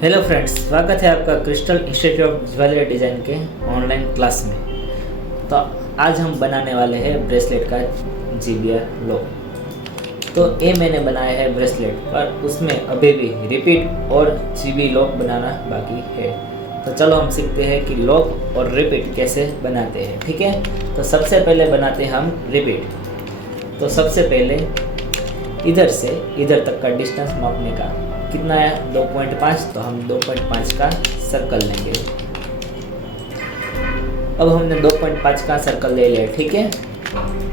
Hello friends, स्वागत है आपका crystal institute of jewellery design के ऑनलाइन क्लास में। तो आज हम बनाने वाले हैं ब्रेसलेट का जीबीआर लॉक। तो ये मैंने बनाया है ब्रेसलेट, पर उसमें अभी भी रिपीट और जीबी लॉक बनाना बाकी है। तो चलो हम सीखते हैं कि लॉक और रिपीट कैसे बनाते हैं। ठीक है, तो सबसे पहले बनाते हैं हम रिपीट। तो सबसे पहले इधर से इधर तक का डिस्टेंस मापने का कितना है 2.5, तो हम 2.5 का सर्कल लेंगे। अब हमने 2.5 का सर्कल ले लिया। ठीक है,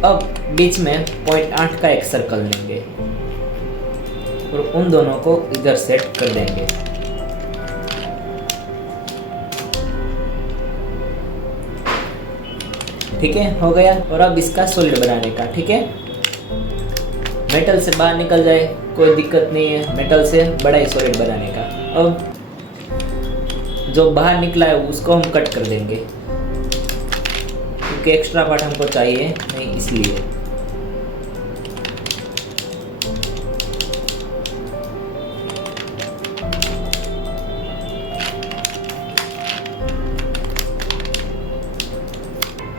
अब बीच में 0.8 का एक सर्कल लेंगे और उन दोनों को इधर सेट कर देंगे। ठीक है, हो गया। और अब इसका सॉलिड बनाने का। ठीक है, मेटल से बाहर निकल जाए कोई दिक्कत नहीं है, मेटल से बड़ा ही सॉलिड बनाने का। अब जो बाहर निकला है उसको हम कट कर देंगे, क्योंकि एक्स्ट्रा पार्ट हमको चाहिए नहीं, इसलिए।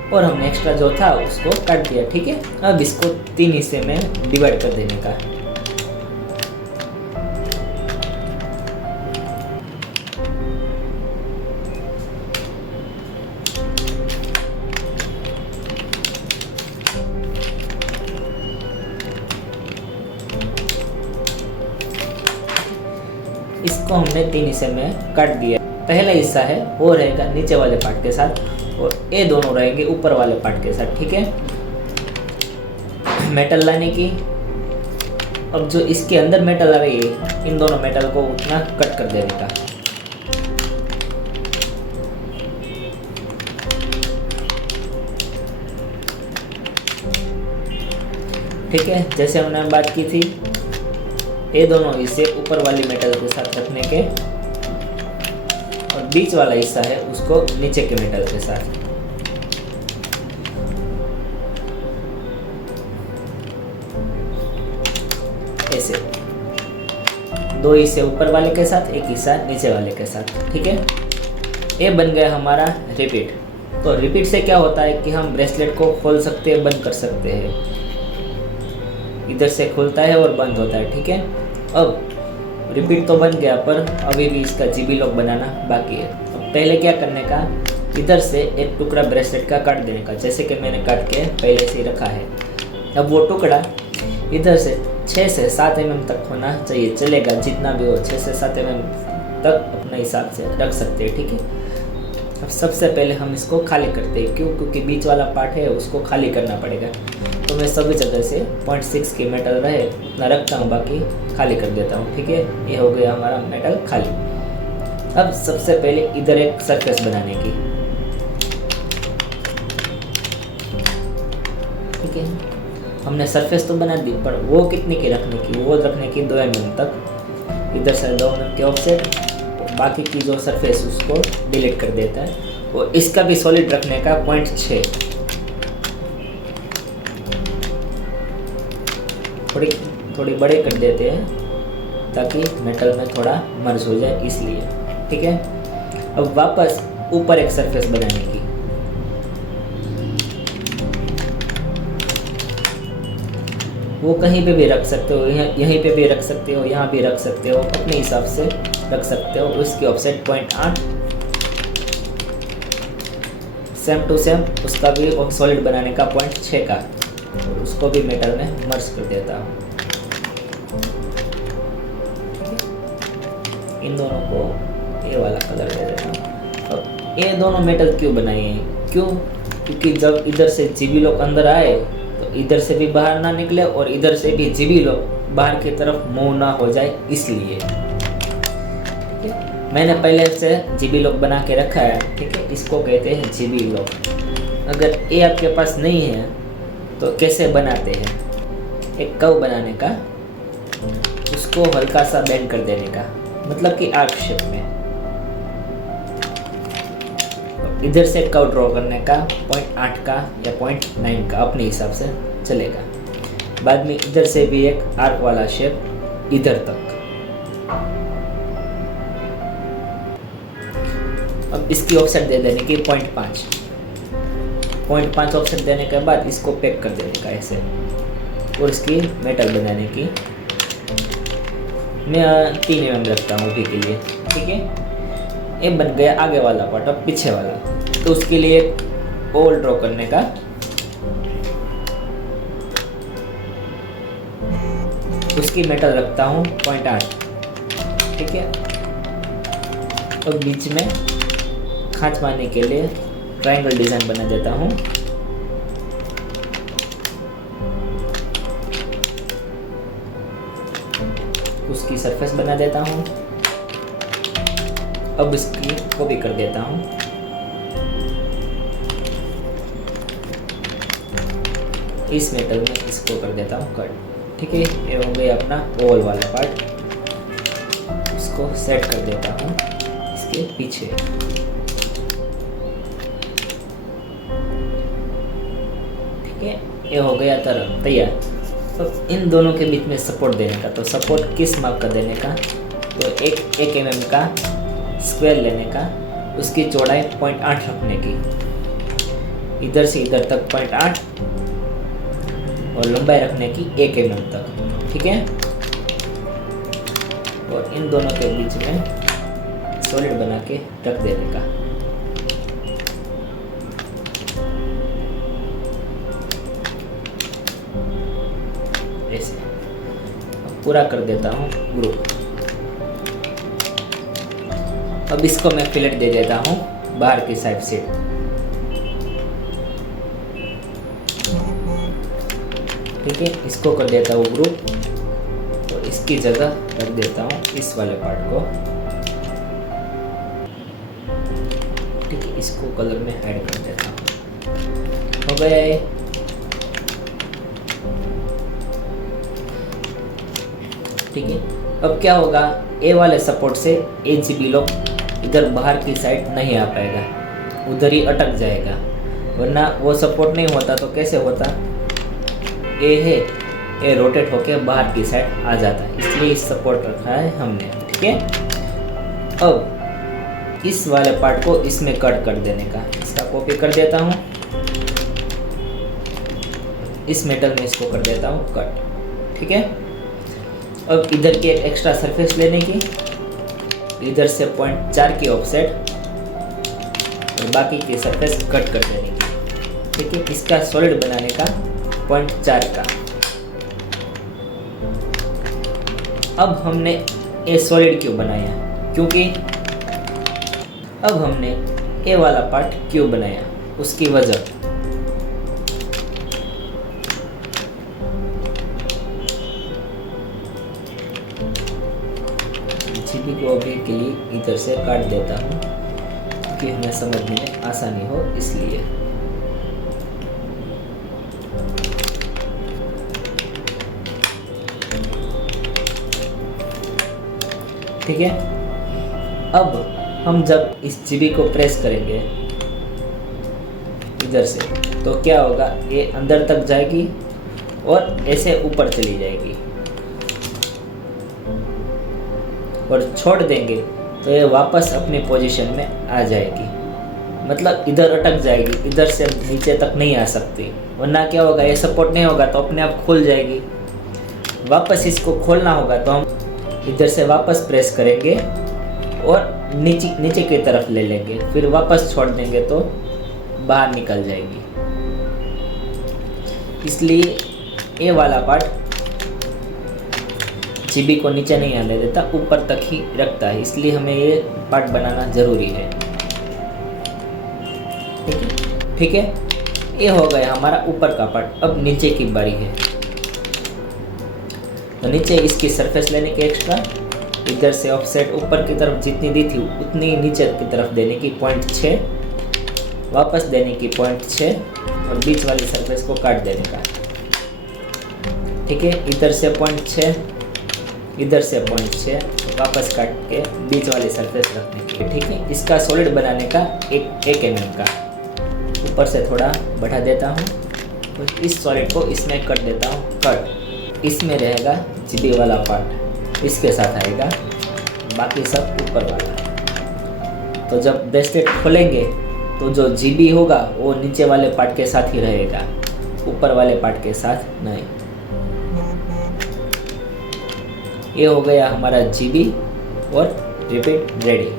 और हमने एक्स्ट्रा जो था उसको काट दिया। ठीक है, अब इसको 3 हिस्से में डिवाइड कर देने का। इसको हमने 3 हिस्से में काट दिया। पहला हिस्सा है वो रहेगा नीचे वाले पार्ट के साथ, और ये दोनों रहेंगे ऊपर वाले पार्ट के साथ। ठीक है, मेटल लाने की। अब जो इसके अंदर मेटल आ रही है, इन दोनों मेटल को उतना कट कर देने का। ठीक है, जैसे हमने बात की थी, ये दोनों हिस्से ऊपर वाली मेटल के साथ रखने के, और बीच वाला हिस्सा है उसको नीचे के मेटल के साथ। ऐसे 2 हिस्से ऊपर वाले के साथ, एक हिस्सा नीचे वाले के साथ। ठीक है, ये बन गया हमारा रिपीट। तो रिपीट से क्या होता है कि हम ब्रेसलेट को खोल सकते हैं, बंद कर सकते हैं। इधर से खुलता है और बंद होता है। ठीक है, अब रिपीट तो बन गया, पर अभी भी इसका जीबी लॉक बनाना बाकी है। अब पहले क्या करने का, इधर से एक टुकड़ा ब्रेसलेट का काट देने का, जैसे कि मैंने काट के पहले से ही रखा है। अब वो टुकड़ा इधर से 6 से 7 mm तक होना चाहिए, चलेगा जितना भी हो, 6 से 7 mm तक अपने हिसाब से रख सकते हैं। ठीक है, अब सबसे पहले हम इसको खाली करते हैं। क्यों? क्योंकि बीच वाला पार्ट है उसको खाली करना पड़ेगा। तो मैं सभी जगह से 0.6 की मेटल रहे उतना रखता हूँ, बाकी खाली कर देता हूँ। ठीक है, ये हो गया हमारा मेटल खाली। अब सबसे पहले इधर एक सरफेस बनाने की। ठीक है, हमने सरफेस तो बना दी, पर वो कितनी की रखने की? वो रखने की 2 mm तक। इधर से 2 mm के ऑफसेट, बाकी की जो सरफेस उसको डिलीट कर देता है। और इसका भी सॉलिड रखने का 0.6। थोड़ी बड़े कर देते हैं ताकि मेटल में थोड़ा मर्ज हो जाए, इसलिए। ठीक है, अब वापस ऊपर एक सरफेस बनाने की। वो कहीं पे भी रख सकते हो, यहीं पे भी रख सकते हो, यहाँ भी रख सकते हो, अपने हिसाब से रख सकते हो। उसकी ऑफसेट 0.8, सेम टू सेम उसका भी सॉलिड बनाने का 0.6 का, और उसको भी मेटल में मर्ज कर देता हूँ। इन दोनों को ये वाला कलर दे देता हूँ। अब ये दोनों मेटल क्यों बनाए हैं? क्यों? क्योंकि जब इधर से जीबी लॉक अंदर आए तो इधर से भी बाहर ना निकले, और इधर से भी जीबी लॉक बाहर की तरफ मूव ना हो जाए, इसलिए। मैंने पहले से जीबी लॉक बना के रखा है। ठीक है, इसको कहते हैं जीबी लॉक। अगर ये आपके पास नहीं है तो कैसे बनाते हैं? एक कर्व बनाने का, उसको हल्का सा बेंड कर देने का, मतलब कि आर्क शेप में। इधर से कर्व ड्रॉ करने का 0.8 का या 0.9 का, अपने हिसाब से चलेगा। बाद में इधर से भी एक आर्क वाला शेप इधर तक। अब इसकी ऑफसेट दे देने की 0.5 ऑफसेट देने के बाद इसको पैक कर देने का ऐसे, और इसकी मेटल बनाने की मैं 3 mm रखता हूँ अभी के लिए। ठीक है, ये बन गया आगे वाला पार्ट। अब पीछे वाला, तो उसके लिए ओवल ड्रॉ करने का। उसकी मेटल रखता हूँ 0.8। ठीक है, और बीच में खांच मारने के लिए ट्रायंगल डिजाइन बना देता हूँ। उसकी सरफेस बना देता हूँ। अब इसकी कॉपी कर देता हूँ। इस मेटल में इसको कर देता हूँ कट। ठीक है, ये हो गया अपना ओवल वाला पार्ट। इसको सेट कर देता हूँ इसके पीछे। ठीक है, ये हो गया तैयार। तो इन दोनों के बीच में सपोर्ट देने का, तो सपोर्ट किस माप का देने का, तो एक mm का स्क्वायर लेने का, उसकी चौड़ाई 0.8 रखने की, इधर से इधर तक 0.8 और लंबाई रखने की 1 mm तक। ठीक है, और इन दोनों के बीच में सॉलिड बना के रख देने का। ऐसे पूरा कर देता हूँ ग्रुप। अब इसको मैं फिलेट दे देता हूँ बाहर की साइड से। ठीक है, इसको कर देता हूँ ग्रुप, और इसकी जगह रख देता हूँ इस वाले पार्ट को। ठीक है, इसको कलर में ऐड कर देता हूँ। हो गया ये। ठीक है, अब क्या होगा, ए वाले सपोर्ट से AGB लॉक इधर बाहर की साइड नहीं आ पाएगा, उधर ही अटक जाएगा। वरना वो सपोर्ट नहीं होता तो कैसे होता, ए है, ए रोटेट होके बाहर की साइड आ जाता है, इसलिए इस सपोर्ट रखा है हमने। ठीक है, अब इस वाले पार्ट को इसमें कट कर देने का। इसका कॉपी कर देता हूँ, इस मेटल में इसको कर देता हूँ कट। ठीक है, अब इधर की एक एक्स्ट्रा सरफेस लेने की, इधर से 0.4 की ऑफसेट और बाकी की सरफेस कट कर देने की। ठीक है, इसका सॉलिड बनाने का 0.4 का। अब हमने ये सॉलिड क्यों बनाया, क्योंकि अब हमने ए वाला पार्ट क्यों बनाया, उसकी वजह। GP को अभी के लिए इधर से काट देता हूँ कि हमें समझने में आसानी हो, इसलिए। ठीक है, अब हम जब इस GP को प्रेस करेंगे इधर से, तो क्या होगा, ये अंदर तक जाएगी और ऐसे ऊपर चली जाएगी, और छोड़ देंगे तो ये वापस अपनी पोजीशन में आ जाएगी। मतलब इधर अटक जाएगी, इधर से नीचे तक नहीं आ सकती। वरना क्या होगा, ये सपोर्ट नहीं होगा तो अपने आप खुल जाएगी। वापस इसको खोलना होगा तो हम इधर से वापस प्रेस करेंगे और नीचे की तरफ ले लेंगे, फिर वापस छोड़ देंगे तो बाहर निकल जाएगी। इसलिए ये वाला पार्ट GP को नीचे नहीं आने देता, ऊपर तक ही रखता है, इसलिए हमें ये पार्ट बनाना ज़रूरी है। ठीक है, ये हो गया हमारा ऊपर का पार्ट। अब नीचे की बारी है, तो नीचे इसकी सरफेस लेने की एक्स्ट्रा, इधर से ऑफसेट ऊपर की तरफ जितनी दी थी उतनी नीचे की तरफ देने की 0.6, वापस देने की 0.6 और बीच वाली सरफेस को काट देने का। ठीक है, इधर से 0.6, इधर से 0.6 वापस काट के बीच वाली सरफेस रखने की। ठीक है, इसका सॉलिड बनाने का एक mm का ऊपर से थोड़ा बढ़ा देता हूँ, तो इस सॉलिड को इसमें कर देता हूँ कट। इसमें रहेगा GP वाला पार्ट, इसके साथ आएगा, बाकी सब ऊपर वाला। तो जब ब्रेसलेट खोलेंगे तो जो जीबी होगा वो नीचे वाले पार्ट के साथ ही रहेगा, ऊपर वाले पार्ट के साथ नहीं। ये हो गया हमारा जीबी और रिपीट रेडी।